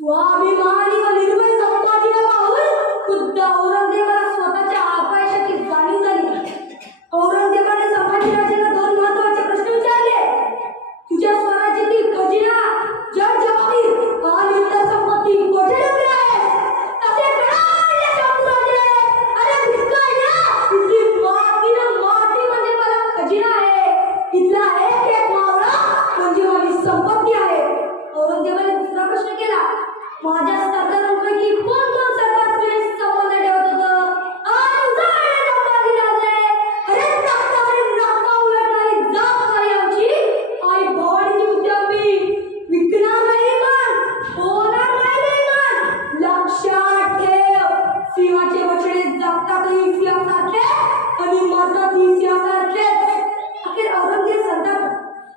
स्वाभिमानी व निर्भय संभाजीला पाहून खुद्द औरंगजेबाला स्वतःच्या अपयशाची जाणीव झाली. औरंगजेबाने संभाजीराजाला दोन महत्त्वाचे प्रश्न विचारले. तुझ्या स्वराज्यातील खजिना, जड-जबाबदारी आणि इतर संपत्ती कोठे ठेवली आहे? असे कळाले शंभूराजे. अरे भिकाऱ्या, इथली माती म्हणजे मला खजिना आहे. इथला एक एक मावळा म्हणजे माझी संपत्ती आहे. औरंगजेबाने दुसरा प्रश्न केला. माझ्या सरदारांपैकी कोण कोण सरदार प्रेस संबंध ठेवत होतं? आणि उजाडले संभाजीराजे. अरे रक्ता उलटणारी जात नाही आमची. आई भवानीची उद्यापी विकणार नाही पण होणार नाही बेईमान. लक्षात ठेव, सिंहाचे बछडे जगतातही सिंहासारखे आणि मरतातही सिंहासारखेच. अखेर औरंगजेब सरदार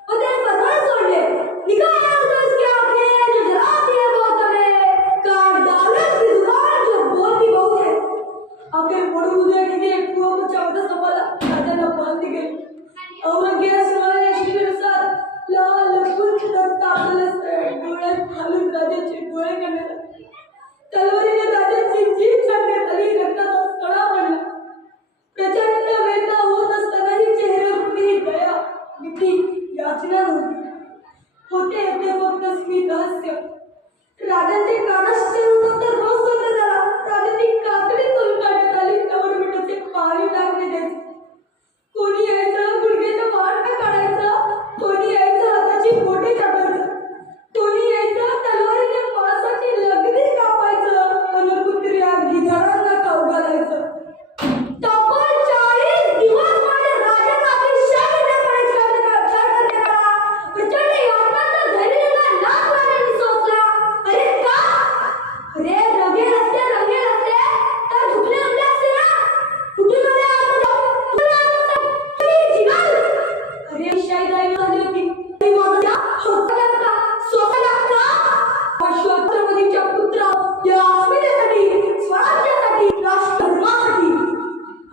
और तेरे फरमान सोडले. निकाला उसके आंखें जो जलाती है बहुत हमें, काट डाले उसकी जुबान जो बोलती बहुत है. आखिर बड़ी उदय के एक कुआं में चावता संभाला राजाला बांधली गेली. औरंगजेब सुनाले शिवीनुसार लाल लपून तापलेले डोळ्यात घालून राजाचे डोळे काढले. तलवारीने राजाची जीभ छाटण्यात आली. रक्ताचा सडा पडला. प्रचंड वेदना होत असतानाही चेहऱ्यावरही दया, भीती, याचना नव्हती. होते ते फक्त स्मित हास्य. राजाचे कानाचे तर रोज बंद झाला. राजाची कातडी तोल काढण्यात आली. त्यावर मिठाचे पाणी टाकणे द्यायचे. कोणी यायचं गुडघ्याचं वाट काढायचं, कोणी यायचं हाताची बोटे छाटायचं, कोणी यायचं तलवारीने मांसाची लगदी कापायचं आणि कुत्र्या गिधाडांना खाऊ घालायचं. तब्बल 40 दिवस माझ्या राजाचा अतिशय निर्भयपणे छळ करण्यात आला. प्रचंड यातनांचा धैर्याला लाथ राजाने सोसला. अरे का? अरे रंगेल असते तर दुखले असते ना. कुठून आले अरे शाही गायब झाली होती. छत्रपतीच्या पुत्रा या अस्मितेसाठी, स्वराज्यासाठी, राष्ट्रधर्मासाठी.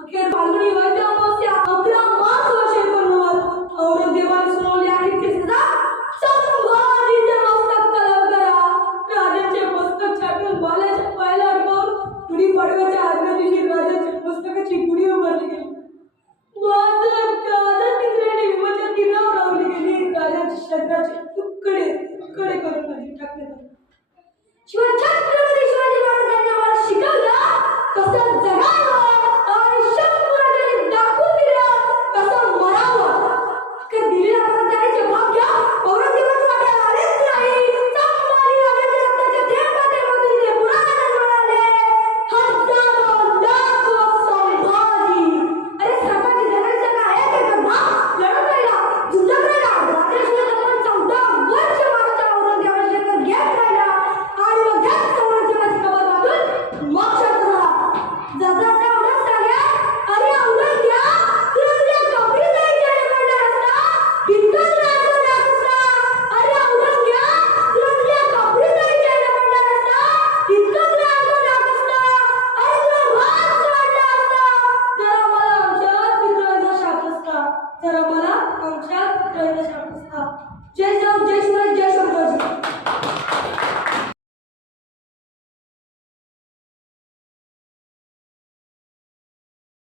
अखेर फाल्गुनी वैद्य अमावस्या 11 मार्च वर्षे 1989 औरंगजेबाने सुनावली अखेरची सजा. संभाजीचे मस्तक कलम करा. राजाचे मस्तक छाटून बाल्याच्या पायाला अडकवून गुढी पाडव्याच्या आदल्या दिवशी राजाच्या मस्तकाची गुढी उभारली गेली. विमोचन किनावर लावली गेली. राजाच्या शरीराचे तुकडे तुकडे करून नदीत टाकण्यात आले. शिवाय छत्रपती शिवाजी महाराजांनी आम्हाला शिकवलं कसं जगावं आणि शंभूराजांनी दाखवून दिलं कसं मरावं. अखेर दिलेल्या परंपरेचे भाग्य औरंगजेबाच्या वाट्याला आलेच नाही. संभाजीराजांच्या रक्ताचे थेंबाथेंबातून ते पुन्हा जन्माला आले. हजारो लाखो संभाजी. अरे स्वतःची जगायचं काय आहे ते बघा. लढत राहिला, झुंजत राहिला. राजाशिवाय आपण 14 वर्ष महाराजा औरंगजेबाशी घेत राहिला. आणि मग त्याच औरंगजेबाची कबर बांधून मोक्षात झाला. जगात एवढंच सांगा. अरे औरंगजेब, तुला तुझ्या कपडे जायचे पडला असता. इतकंच राजू असता. अरे औरंगजेब, तुला तुझ्या कपडे जायचे पडला असता. इतकंच राजू असता. अरे तुला भात काढला असता. जरा मला आमच्या पितराचा शाप असता. जरा मला आमच्या पितराचा शाप असता. जय